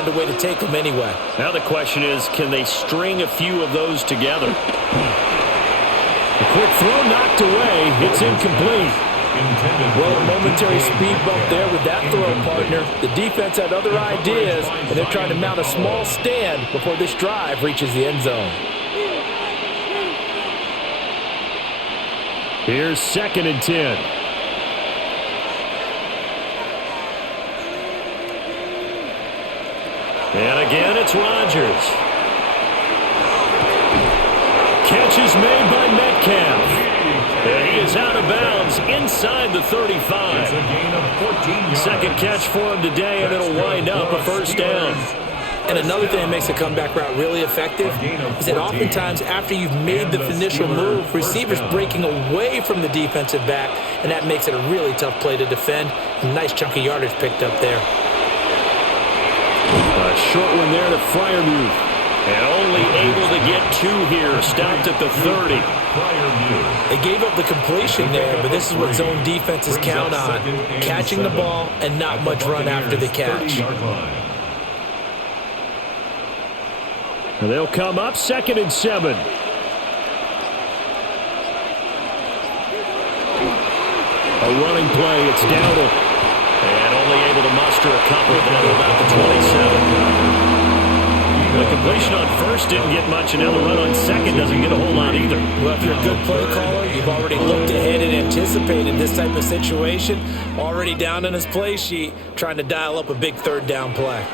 find a way to take them anyway. Now the question is, can they string a few of those together? A quick throw knocked away. It's incomplete. Well, a momentary speed bump there with that throw, partner. The defense had other ideas, and they're trying to mount a small stand before this drive reaches the end zone. Here's 2nd and 10. And again, it's Rodgers. Catch is made by Metcalf. And he is out of bounds inside the 35. It's a gain of 14 yards. Second catch for him today, and it'll wind up a first down. And another thing that makes a comeback route really effective is that oftentimes after you've made the initial move, receivers breaking away from the defensive back, and that makes it a really tough play to defend. A nice chunk of yardage picked up there. A short one there to Freiermuth. And only able to get 2 here. Stopped at the 30. They gave up the completion there, but this is what zone defenses count on. Catching the ball and not much run after the catch. And they'll come up 2nd and 7. A running play. It's Dowdle. And only able to muster a couple down to about the 27. The completion on first didn't get much, and now the run on second doesn't get a whole lot either. Well, if you're a good play caller, you've already looked ahead and anticipated this type of situation. Already down on his play sheet, trying to dial up a big 3rd down play.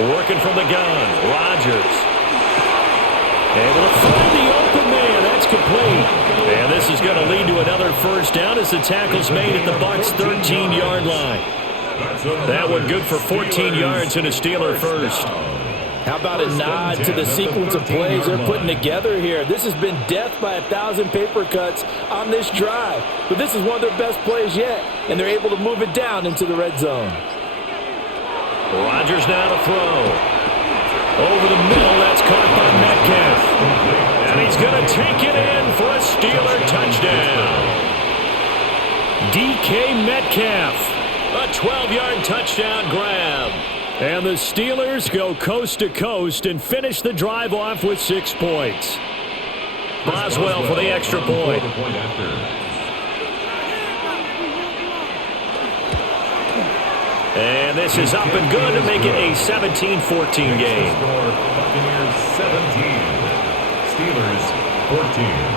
Working from the gun, Rodgers. Able to find the open man. That's complete. And this is going to lead to another first down as the tackle's made at the Bucs' 13-yard line. That one good for 14 yards and a Steeler first. How about a nod to the sequence of plays they're putting together here? This has been death by 1,000 paper cuts on this drive. But this is one of their best plays yet, and they're able to move it down into the red zone. Rodgers now to throw. Over the middle, that's caught by Metcalf. And he's going to take it in for a Steeler touchdown. DK Metcalf, a 12-yard touchdown grab. And the Steelers go coast to coast and finish the drive off with 6 points. Boswell for the extra point. And this is up and good to make it a 17-14 game. Buccaneers 17, Steelers 14.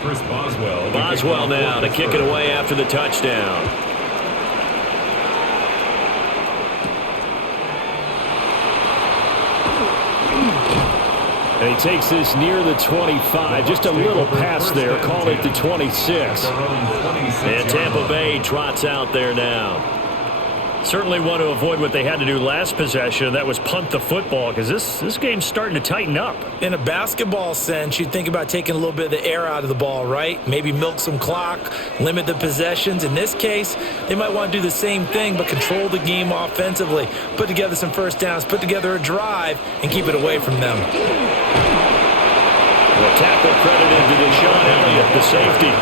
Chris Boswell. Boswell now to kick it away after the touchdown. And he takes this near the 25. Just a little pass there. Call it the 26. And Tampa Bay trots out there now. Certainly want to avoid what they had to do last possession. That was punt the football, because this game's starting to tighten up. In a basketball sense, you think about taking a little bit of the air out of the ball, right? Maybe milk some clock, limit the possessions. In this case, they might want to do the same thing, but control the game offensively. Put together some first downs, put together a drive, and keep it away from them. The tackle credited to Deshaun Elliott, the safety.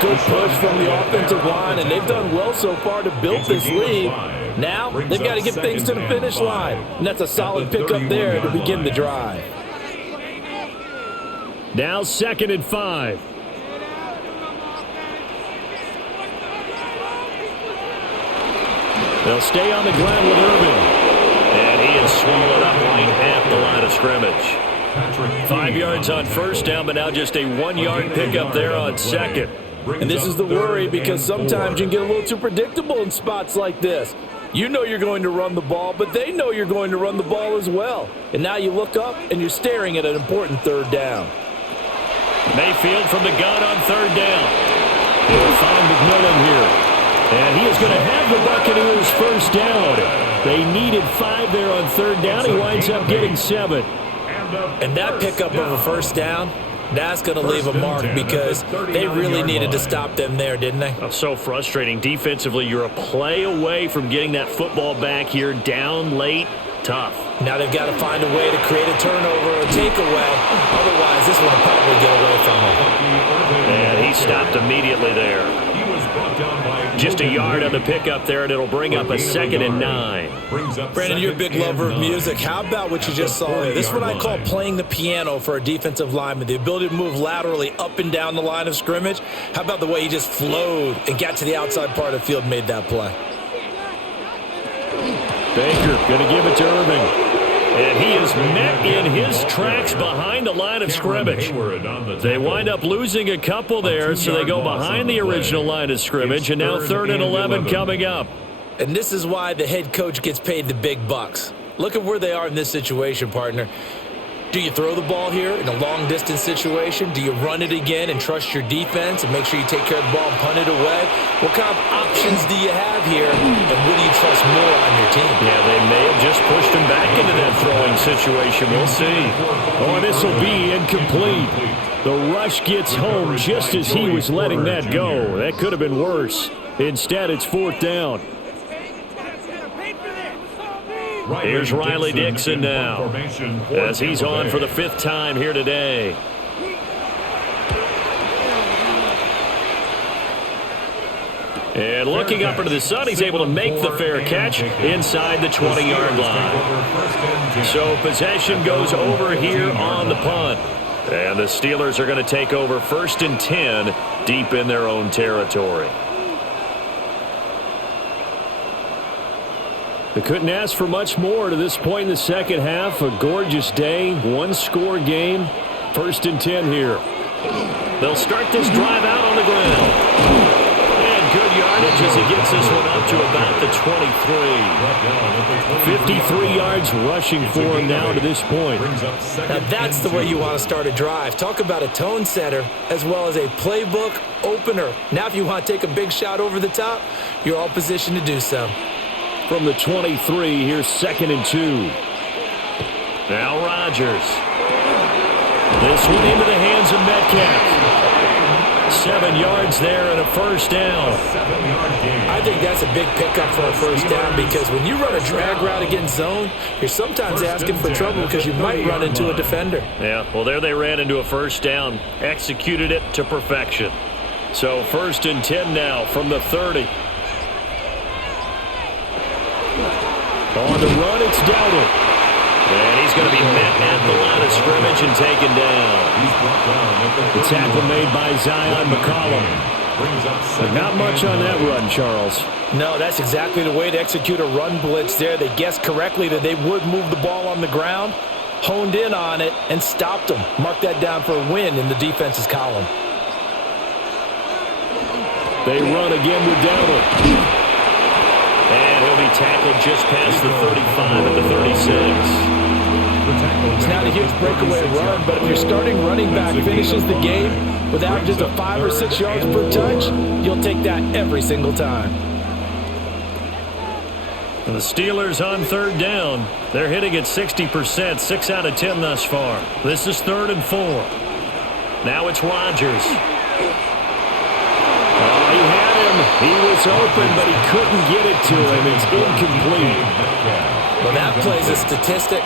Good push from the offensive line, and they've done well so far to build this lead. Now, they've got to get things to the finish line, and that's a solid pickup there to begin the drive. Now 2nd and 5. They'll stay on the ground with Irvin. And he is swallowed up right at the line of scrimmage. 5 yards on first down, but now just a 1-yard pickup there on second. And this is the worry, because sometimes you can get a little too predictable in spots like this. You know you're going to run the ball, but they know you're going to run the ball as well. And now you look up, and you're staring at an important 3rd down. Mayfield from the gun on 3rd down. They will find McMillan here. And he is going to have the Buccaneers first down. They needed 5 there on 3rd down. He winds up getting 7. And that pickup of a first down That's going to leave a mark because they really needed to stop them there, didn't they? So frustrating. Defensively, you're a play away from getting that football back here, down late. Tough. Now they've got to find a way to create a turnover or takeaway. Otherwise, this one will probably get away from them. And he stopped immediately there. Just a yard on the pickup there, and it'll bring up a 2nd and 9. Brandon, you're a big lover of music. How about what you just saw there? This is what I call playing the piano for a defensive lineman. The ability to move laterally up and down the line of scrimmage. How about the way he just flowed and got to the outside part of the field and made that play? Baker going to give it to Irving. And he is met in his tracks behind the line of scrimmage. They wind up losing a couple there, so they go behind the original line of scrimmage, and now 3rd and 11 coming up. And this is why the head coach gets paid the big bucks. Look at where they are in this situation, partner. Do you throw the ball here in a long-distance situation? Do you run it again and trust your defense and make sure you take care of the ball and punt it away? What kind of options do you have here, and what do you trust more on your team? Yeah, they may have just pushed him back into that throwing situation. We'll see. Oh, this will be incomplete. The rush gets home just as he was letting that go. That could have been worse. Instead, it's 4th down. Here's Riley Dixon now, as he's on for the 5th time here today. And looking up into the sun, he's able to make the fair catch inside the 20-yard line. So possession goes over here on the punt. And the Steelers are going to take over 1st and 10 deep in their own territory. They couldn't ask for much more to this point in the second half. A gorgeous day, 1-score game. 1st and 10 here. They'll start this drive out on the ground. And good yardage as he gets this one up to about the 23. 53 yards rushing for him now to this point. Now that's the way you want to start a drive. Talk about a tone setter as well as a playbook opener. Now if you want to take a big shot over the top, you're all positioned to do so. From the 23, here's 2nd and 2. Now Rodgers. This one into the hands of Metcalf. 7 yards there and a 1st down. I think that's a big pickup for a 1st down because when you run a drag route against zone, you're sometimes asking for trouble because you might run into a defender. Yeah, well, there they ran into a 1st down. Executed it to perfection. So 1st and 10 now from the 30. On the run, it's Dowdle. And he's going to be met at the line of scrimmage and taken down. The tackle made by Zion McCollum. But not much on that run, Charles. No, that's exactly the way to execute a run blitz there. They guessed correctly that they would move the ball on the ground, honed in on it, and stopped them. Mark that down for a win in the defense's column. They run again with Dowdle. And he'll be tackled just past the 35 at the 36. It's not a huge breakaway run, but if your starting running back finishes the game with averages of 5 or 6 yards per touch, you'll take that every single time. And the Steelers on 3rd down. They're hitting at 60%, 6 out of 10 thus far. This is 3rd and 4. Now it's Rodgers. Oh, he had him. He was open, but he couldn't get it to him. It's incomplete. Well, that plays a statistic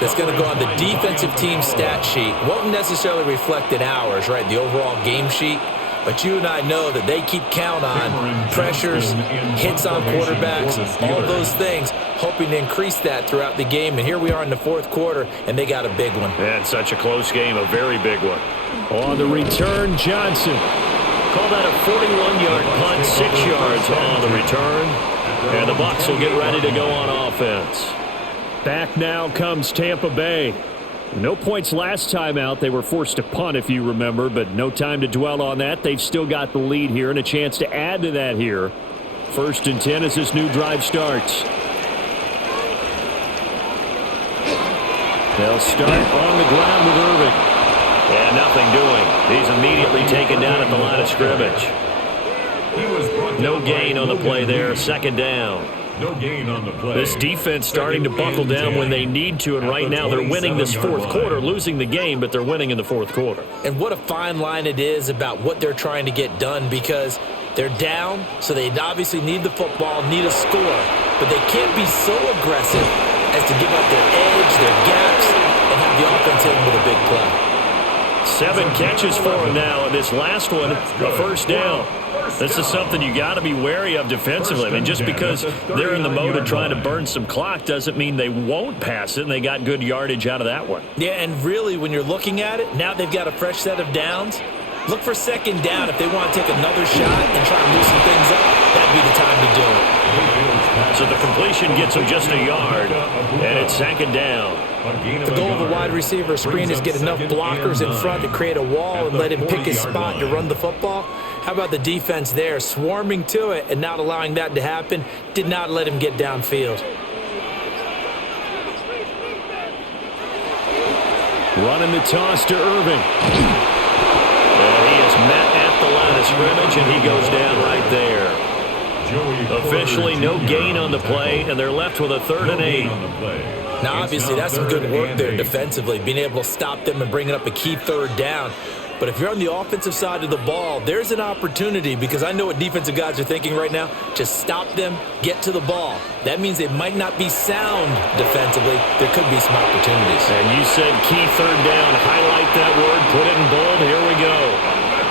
that's going to go on the defensive team stat sheet. Won't necessarily reflect in ours, right, the overall game sheet. But you and I know that they keep count on pressures, hits on quarterbacks, all those things, hoping to increase that throughout the game. And here we are in the 4th quarter, and they got a big one. And such a close game, a very big one. On the return, Johnson. Call that a 41-yard punt, 6 yards on the return. And the Bucs will get ready to go on offense. Back now comes Tampa Bay. No points last time out. They were forced to punt, if you remember, but no time to dwell on that. They've still got the lead here and a chance to add to that here. 1st and 10 as this new drive starts. They'll start on the ground with Irving. And nothing doing. He's immediately taken down at the line of scrimmage. No gain on the play there. 2nd down. No gain on the play. This defense starting to buckle down when they need to, and right now they're winning this fourth quarter, losing the game, but they're winning in the fourth quarter. And what a fine line it is about what they're trying to get done, because they're down, so they obviously need the football, need a score, but they can't be so aggressive as to give up their edge, their gaps, and have the offense hit them with a big play. 7 catches for him now, and this last one, a first down. This is something you got to be wary of defensively. I mean, just because they're in the mode of trying to burn some clock doesn't mean they won't pass it, and they got good yardage out of that one. Yeah, and really, when you're looking at it, now they've got a fresh set of downs. Look for second down if they want to take another shot and try and loosen things up. That'd be the time to do it. So the completion gets him just a yard, and it's second down. The goal of a wide receiver screen is get enough blockers in front to create a wall and let him pick his spot to run the football. How about the defense there, swarming to it and not allowing that to happen? Did not let him get downfield. Running the toss to Irving. And he is met at the line of scrimmage, and he goes down right there. Officially no gain on the play, and they're left with a 3rd and 8. Now, obviously, that's some good work there defensively, being able to stop them and bringing up a key 3rd down. But if you're on the offensive side of the ball, there's an opportunity, because I know what defensive guys are thinking right now. Just stop them, get to the ball. That means they might not be sound defensively. There could be some opportunities. And you said key 3rd down. Highlight that word, put it in bold. Here we go.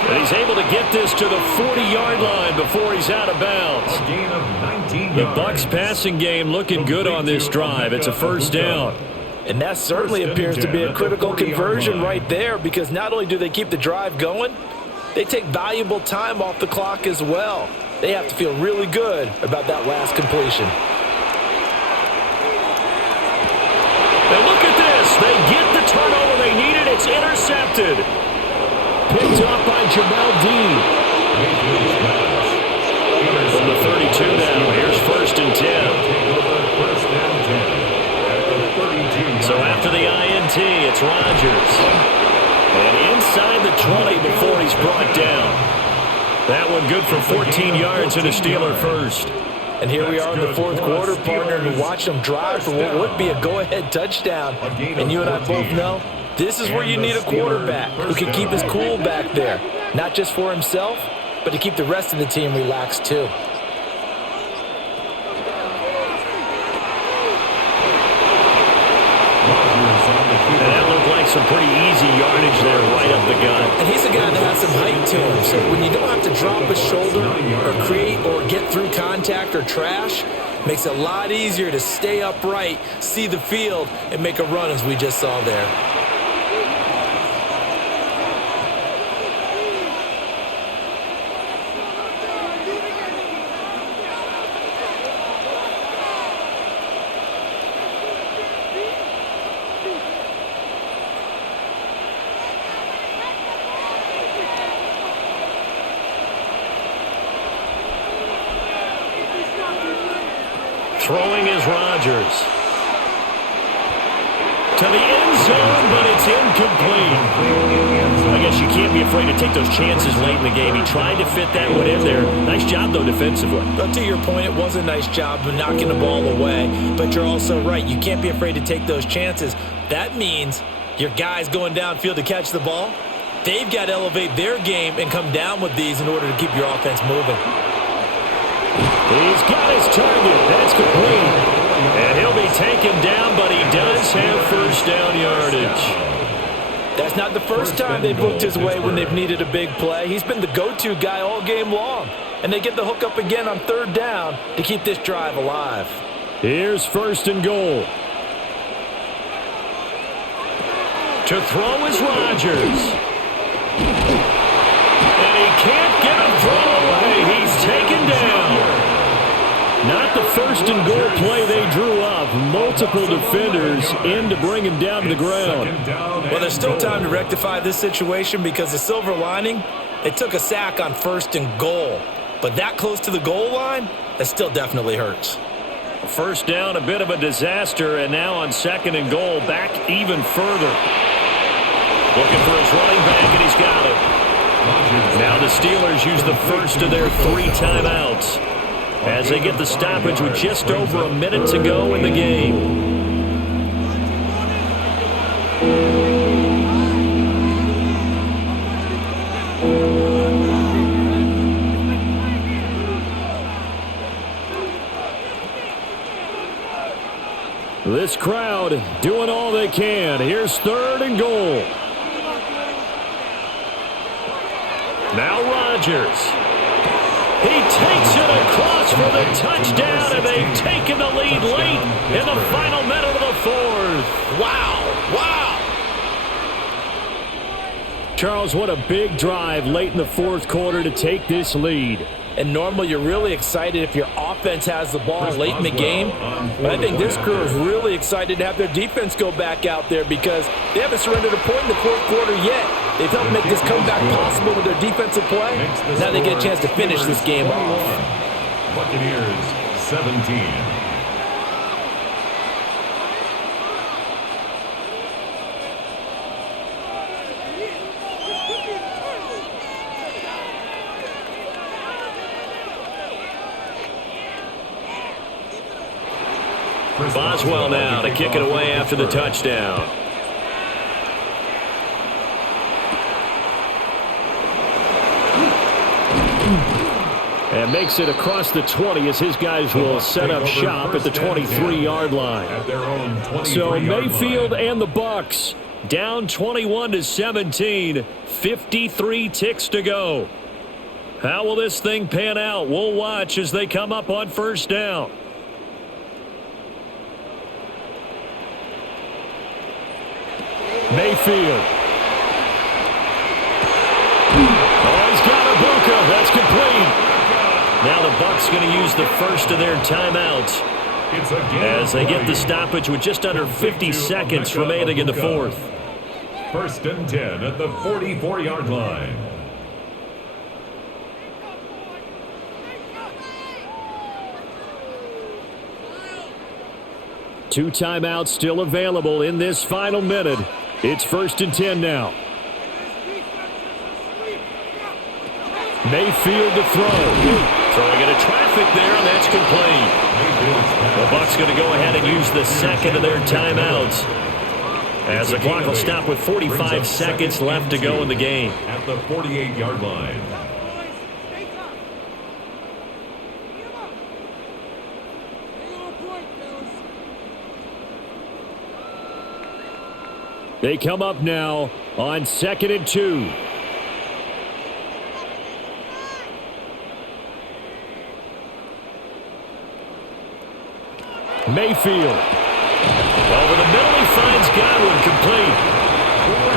And he's able to get this to the 40-yard line before he's out of bounds. The Bucs passing game looking good on this drive. It's a first down. And that certainly appears to be a critical conversion right there, because not only do they keep the drive going, they take valuable time off the clock as well. They have to feel really good about that last completion. And look at this. They get the turnover they needed. It's intercepted. Picked up by Jamel Dean. From the 32 now, here's 1st and 10. So after the INT, it's Rodgers. And inside the 20 before he's brought down. That one good for 14 yards and a Steeler first. And here we are in the fourth quarter, partner, and watch them drive for what would be a go-ahead touchdown. And you and I both know this is where you need a quarterback who can keep his cool back there, not just for himself, but to keep the rest of the team relaxed too. And that looked like some pretty easy yardage there right up the gut. And he's a guy that has some height to him, so when you don't have to drop a shoulder or create or get through contact or trash, makes it a lot easier to stay upright, see the field, and make a run as we just saw there. Throwing is Rodgers. To the end zone, but it's incomplete. I guess you can't be afraid to take those chances late in the game. He tried to fit that one in there. Nice job, though, defensively. But to your point, it was a nice job of knocking the ball away. But you're also right. You can't be afraid to take those chances. That means your guys going downfield to catch the ball, they've got to elevate their game and come down with these in order to keep your offense moving. He's got his target. That's complete. And he'll be taken down, but he does have first down yardage. That's not the first time they've looked his way when they've needed a big play. He's been the go-to guy all game long. And they get the hook up again on 3rd down to keep this drive alive. Here's 1st and goal. To throw is Rodgers. And he can't get a throw away. He's taken down. Not the 1st and goal play they drew up. Multiple defenders in to bring him down to the ground. Well, there's still time to rectify this situation, because the silver lining, they took a sack on 1st and goal. But that close to the goal line, that still definitely hurts. First down, a bit of a disaster, and now on 2nd and goal, back even further. Looking for his running back, and he's got it. Now the Steelers use the first of their 3 timeouts. as they get the stoppage with just over a minute to go in the game. This crowd doing all they can. Here's 3rd and goal. Now Rodgers. He takes it across for the touchdown, and they've taken the lead late in the final minute of the 4th. Wow. Wow. Charles, what a big drive late in the 4th quarter to take this lead. And normally you're really excited if your offense has the ball late in the game. But I think this crew is really excited to have their defense go back out there because they haven't surrendered a point in the 4th quarter yet. They've helped make this comeback possible with their defensive play. Now they get a chance to finish this game off. Buccaneers 17. Boswell now to kick it away after the touchdown. And makes it across the 20 as his guys will set up shop at the 23-yard line. So Mayfield and the Bucs down 21-17, 53 ticks to go. How will this thing pan out? We'll watch as they come up on 1st down. Mayfield. Oh, he's got Ibuka. That's complete. Now the Bucs going to use the first of their timeouts as they get the stoppage with just under 50 seconds remaining in the 4th. 1st and 10 at the 44-yard line. Two timeouts still available in this final minute. It's 1st and 10 now. Mayfield to throw. Throwing into traffic there, and that's complete. The Bucs going to go ahead and use the second of their timeouts as the clock will stop with 45 seconds left to go in the game. At the 48-yard line. They come up now on 2nd and 2. Mayfield. Over the middle, he finds Godwin complete.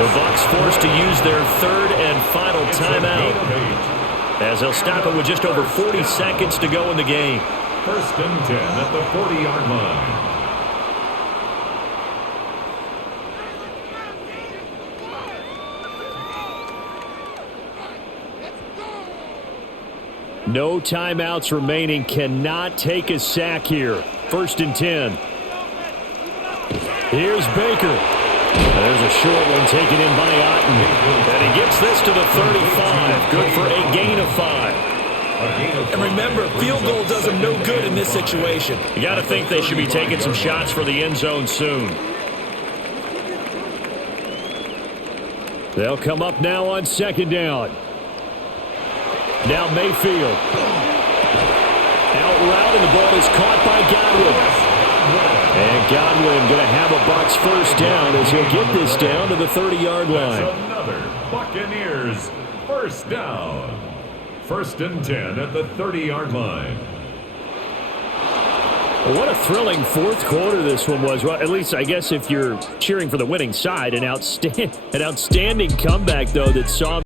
The Bucs forced to use their 3rd and final timeout as they'll stop it with just over 40 seconds to go in the game. 1st and 10 at the 40-yard line. No timeouts remaining. Cannot take a sack here. 1st and 10. Here's Baker. There's a short one taken in by Otten. And he gets this to the 35. Good for a gain of 5. And remember, field goal does them no good in this situation. You got to think they should be taking some shots for the end zone soon. They'll come up now on 2nd down. Now Mayfield. Out route, and the ball is caught by Godwin. And Godwin going to have a Bucs 1st down as he'll get this down to the 30-yard line. That's another Buccaneers 1st down. 1st and 10 at the 30-yard line. Well, what a thrilling 4th quarter this one was. Well, at least I guess if you're cheering for the winning side, an outstanding comeback, though, that saw